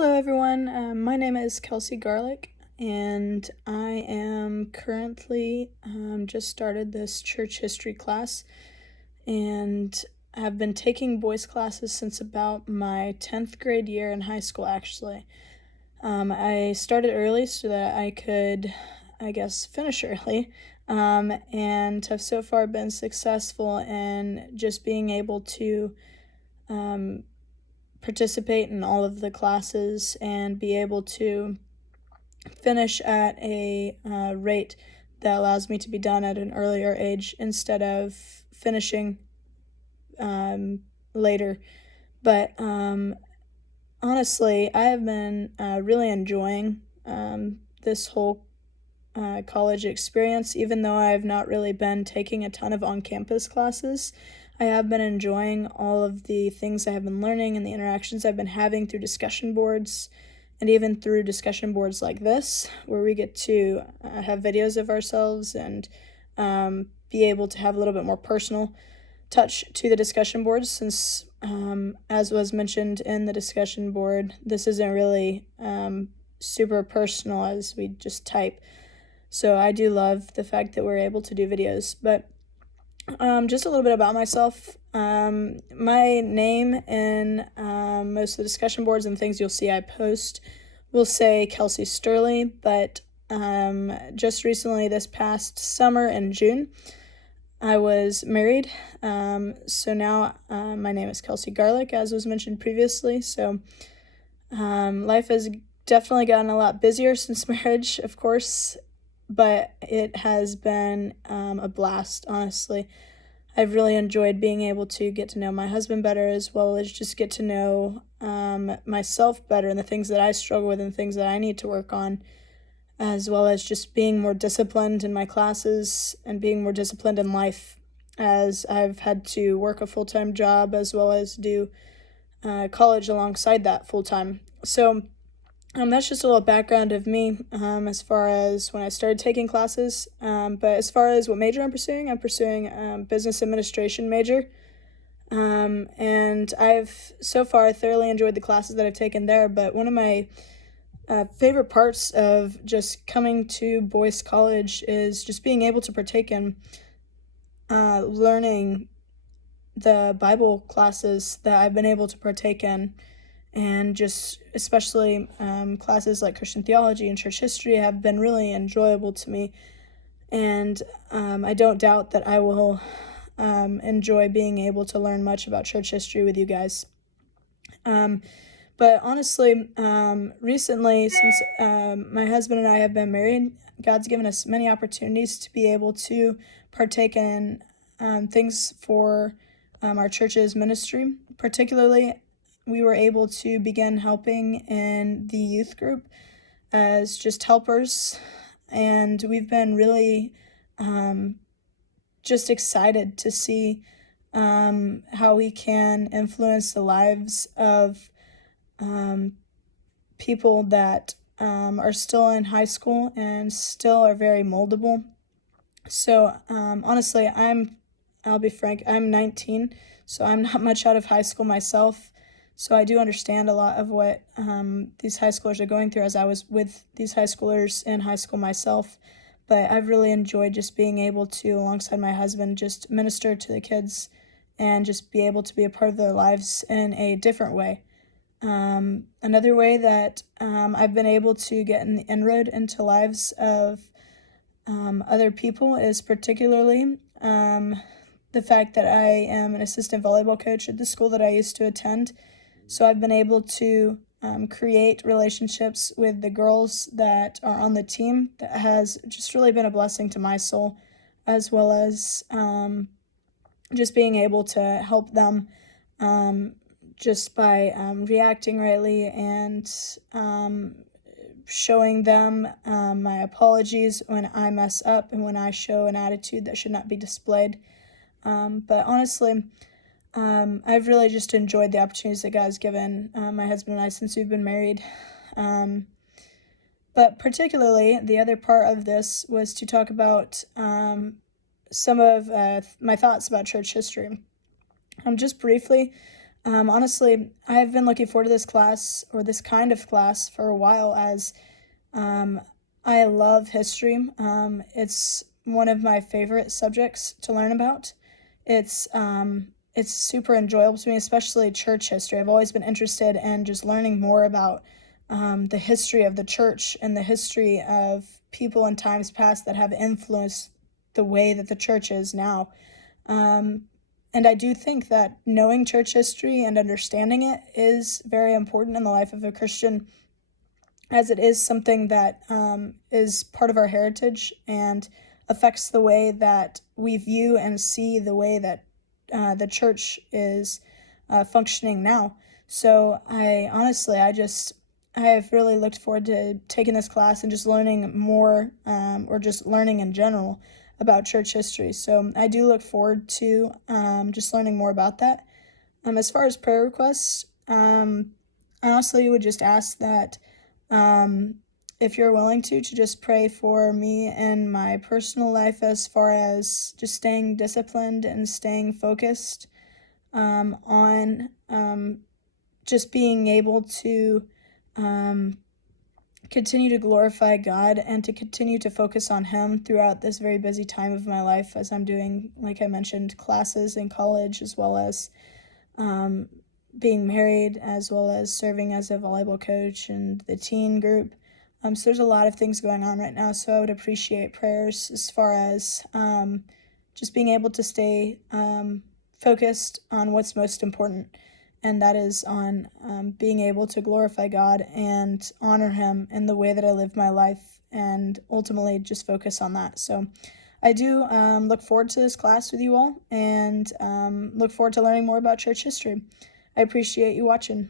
Hello, everyone. My name is Kelsey Garlick, and I am currently just started this church history class, and I've been taking voice classes since about my 10th grade year in high school, actually. I started early so that I could, finish early, and have so far been successful in just being able to um, participate in all of the classes and be able to finish at a rate that allows me to be done at an earlier age instead of finishing later. But honestly, I have been really enjoying this whole college experience, even though I have not really been taking a ton of on-campus classes. I have been enjoying all of the things I have been learning and the interactions I've been having through discussion boards, and even through discussion boards like this, where we get to have videos of ourselves and be able to have a little bit more personal touch to the discussion boards, since, as was mentioned in the discussion board, this isn't really super personal as we just type. So I do love the fact that we're able to do videos. But just a little bit about myself. My name in most of the discussion boards and things you'll see I post will say Kelsey Sterling, but just recently, this past summer in June, I was married. So now my name is Kelsey Garlick, as was mentioned previously. So life has definitely gotten a lot busier since marriage, of course, but it has been a blast, honestly. I've really enjoyed being able to get to know my husband better, as well as just get to know myself better and the things that I struggle with and things that I need to work on, as well as just being more disciplined in my classes and being more disciplined in life, as I've had to work a full-time job as well as do college alongside that full-time. So that's just a little background of me as far as when I started taking classes. But as far as what major I'm pursuing business administration major. And I've so far thoroughly enjoyed the classes that I've taken there. But one of my favorite parts of just coming to Boyce College is just being able to partake in learning the Bible classes that I've been able to partake in, and just especially classes like Christian theology and church history have been really enjoyable to me, and I don't doubt that I will enjoy being able to learn much about church history with you guys. But honestly, recently, since my husband and I have been married, God's given us many opportunities to be able to partake in things for our church's ministry. Particularly, we were able to begin helping in the youth group as just helpers, and we've been really just excited to see how we can influence the lives of people that are still in high school and still are very moldable. So honestly, I'll be frank, I'm 19, so I'm not much out of high school myself. So I do understand a lot of what these high schoolers are going through, as I was with these high schoolers in high school myself. But I've really enjoyed just being able to, alongside my husband, just minister to the kids and just be able to be a part of their lives in a different way. Another way that I've been able to get an inroad into lives of other people is particularly the fact that I am an assistant volleyball coach at the school that I used to attend. So I've been able to create relationships with the girls that are on the team that has just really been a blessing to my soul, as well as just being able to help them just by reacting rightly and showing them my apologies when I mess up and when I show an attitude that should not be displayed. But honestly, I've really just enjoyed the opportunities that God's given my husband and I since we've been married. But particularly, the other part of this was to talk about some of my thoughts about church history. Just briefly, Honestly, I've been looking forward to this class or this kind of class for a while as um, I love history. It's one of my favorite subjects to learn about. It's super enjoyable to me, especially church history. I've always been interested in just learning more about the history of the church and the history of people in times past that have influenced the way that the church is now. Um, and I do think that knowing church history and understanding it is very important in the life of a Christian, as it is something that is part of our heritage and affects the way that we view and see the way that the church is functioning now. So I have really looked forward to taking this class and just learning more, or just learning in general about church history. So I do look forward to just learning more about that. As far as prayer requests, I honestly would just ask that um, if you're willing to just pray for me and my personal life as far as just staying disciplined and staying focused on just being able to um, continue to glorify God and to continue to focus on Him throughout this very busy time of my life as I'm doing, like I mentioned, classes in college as well as um, being married, as well as serving as a volleyball coach and the teen group. So there's a lot of things going on right now. So I would appreciate prayers as far as just being able to stay focused on what's most important, and that is on being able to glorify God and honor Him in the way that I live my life, and ultimately just focus on that. So I do look forward to this class with you all, and look forward to learning more about church history. I appreciate you watching.